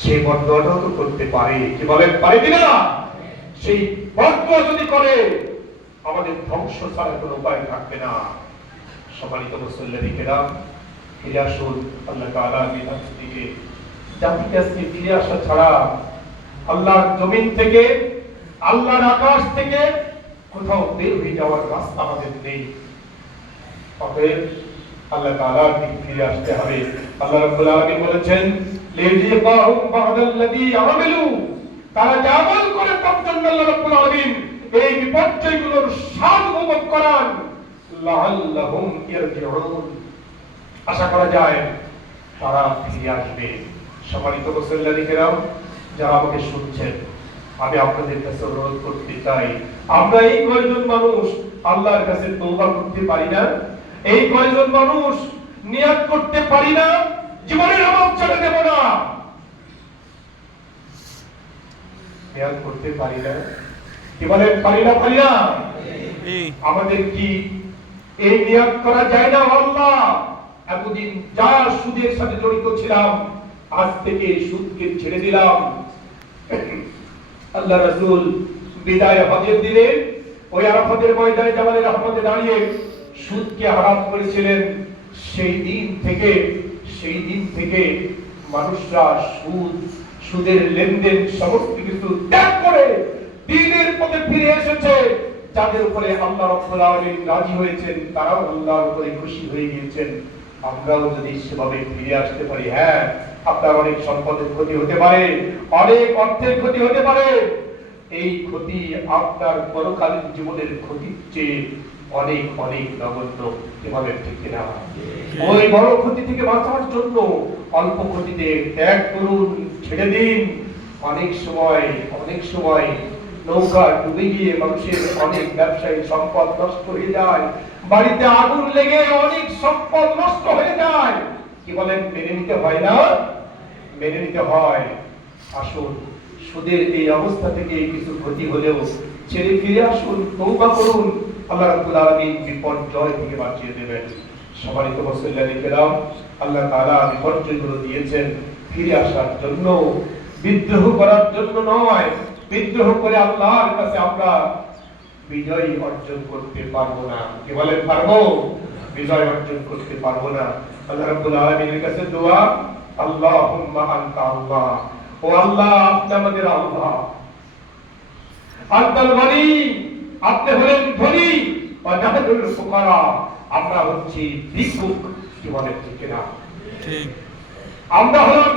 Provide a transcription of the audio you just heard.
সেই বদদোয়াটাও তো করতে পারে, কি বলেন পারে কিনা? সেই বদদোয়া যদি করে আমাদের ধ্বংস ছাড়া কোনো উপায় থাকবে না। সম্মানিত মুসল্লিয়ানে কেরাম, ফিরে আসুন আল্লাহ তাআলার বিধান থেকে। জাতিকে আজকে ফিরে আসা ছাড়া আল্লাহর জমিন থেকে, আল্লাহর আকাশ থেকে কোথাও বের হয়ে যাওয়ার রাস্তা আমাদের নেই। অতএব আল্লাহ তাআলার দিকে ফিরে আসতে হবে। আল্লাহ রাব্বুল আলামিন বলেছেন, লিয়াযিকাহুম বা'দাল্লাযী আমালু, তারা যা আমল করে তার জন্য আল্লাহ রাব্বুল আলামিন এই বিপর্যয়গুলোর স্বাদ উপভোগ করান, লাআল্লাহুম ইয়ারজিউন, আশা করা যায় তারা ফিরে আসবে। সম্মানিত মুসল্লিয়ানে কেরাম, যারা আমাকে শুনছেন, আমি আপনাদের কাছে অনুরোধ করতে চাই, আমরা এই কয়জন মানুষ আল্লাহর কাছে তওবা করতে পারি না? এই কয়জন মানুষ নিয়াত করতে পারি না জীবনের আমল ছেড়ে দেব না? নিয়াত করতে পারি না, কি বলেন? পারি না, পারি না? আমাদের কি এই নিয়াত করা যায় না? আল্লাহ, এতদিন যা সুদের সাথে জড়িত ছিলাম, আজ থেকে সুদকে ছেড়ে দিলাম। আল্লাহ রাসূল বিদায় হজের দিনে ওই আরাফাতের ময়দানে জামালে রহমতে দাঁড়িয়ে সুদকে হারাম করেছিলেন। সেই দিন থেকে মানুষরা সুদের লেনদেন সমস্ত কিছু ত্যাগ করে দ্বীনের পথে ফিরে এসেছে। যাদের উপরে আল্লাহ রাব্বুল আলামিন রাজি হয়েছেন, তারাও আল্লাহর উপরে খুশি হয়ে গিয়েছেন। আমরাও যদি সেভাবে ফিরে আসতে পারি, হ্যাঁ, আপনার অনেক সম্পদের ক্ষতি হতে পারে, অনেক অর্থের ক্ষতি হতে পারে। এই ক্ষতি আপনার পরকালীন জীবনের ক্ষতির চেয়ে অনেক অনেক নগণ্য, কিভাবে? ঠিক কিনা? ওই বড় ক্ষতি থেকে বাঁচার জন্য অল্প ক্ষতিতে ত্যাগ করুন, ছেড়ে দিন। অনেক সময় নৌকা ডুবে গিয়ে মানুষের অনেক ব্যবসায়ী সম্পদ নষ্ট হয়ে যায়, বাড়িতে আগুন লেগে অনেক সম্পদ নষ্ট হয়ে যায়। কি বলেন? মেনে নিতে হয় না? মেনে নিতে হয়। আসুন, সুদের এই অবস্থা থেকে কিছু ক্ষতি হলেও ছেড়ে ফিরে আসুন, তওবা করুন, আল্লাহ রাব্বুল আলামিন বিপর্যয় থেকে বাঁচিয়ে দেবেন। সম্মানিত মুসল্লিয়ানে কেরাম, আল্লাহ তাআলা বিপর্যয়গুলো দিয়েছেন ফিরে আসার জন্য, বিদ্রোহ করার জন্য নয়। বিদ্রোহ করে আল্লাহর কাছে আমরা বিজয় অর্জন করতে পারবো না। কি বলেন? পারবো? বিজয় অর্জন করতে পারবো না। আল্লাহ রাব্বুল আলামিনের কাছে দোয়া, আল্লাহুম্মা আনতা আল্লাহ, ও আল্লাহ, আপনি আমাদের আল্লাহ। আনতাল গনি, আপনি হলেন ধনী, ওয়া নাহনুল ফুকারা, আমরা হচ্ছি ভিক্ষুক। কি বলেন? ঠিক না? ঠিক। আমরা হলাম